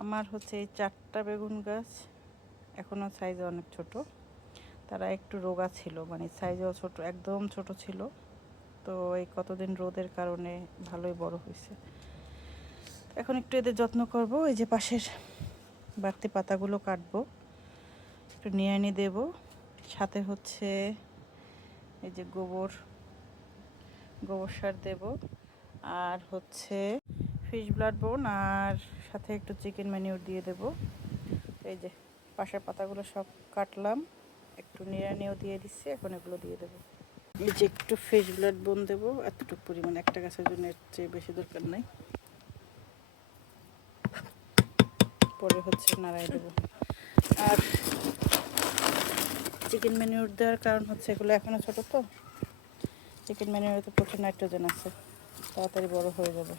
আমার হচ্ছে এই 4টা বেগুন গাছ এখনও সাইজে অনেক ছোট। তারা একটু রোগা ছিল, মানে সাইজেও ছোট, একদম ছোট ছিল। তো এই কতদিন রোদের কারণে ভালোই বড় হয়েছে। এখন একটু এদের যত্ন করব। এই যে পাশের বাড়তি পাতাগুলো কাটবো, একটু নিয়ে এনে দেবো। সাথে হচ্ছে এই যে গোবর সার দেব, আর হচ্ছে ফিশ ব্লাড বোন, আর সাথে একটু চিকেন ম্যানিউর দিয়ে দেব। এই যে পাশের পাতাগুলো সব কাটলাম, একটু নিড়ানিও দিয়ে দিচ্ছি। এখন এগুলো দিয়ে দেবো। এই যে একটু ফিশ ব্লাড বোন দেবো, এতটুকু পরিমাণ, একটা গাছের জন্য এর চেয়ে বেশি দরকার নাই। পরে হচ্ছে নাড়াই দেবো। আর চিকেন ম্যানিউর দেওয়ার কারণ হচ্ছে এগুলো এখনও ছোটো, তো চিকেন ম্যানিউরে তো প্রচুর নাইট্রোজেন আছে, তাড়াতাড়ি বড় হয়ে যাবে।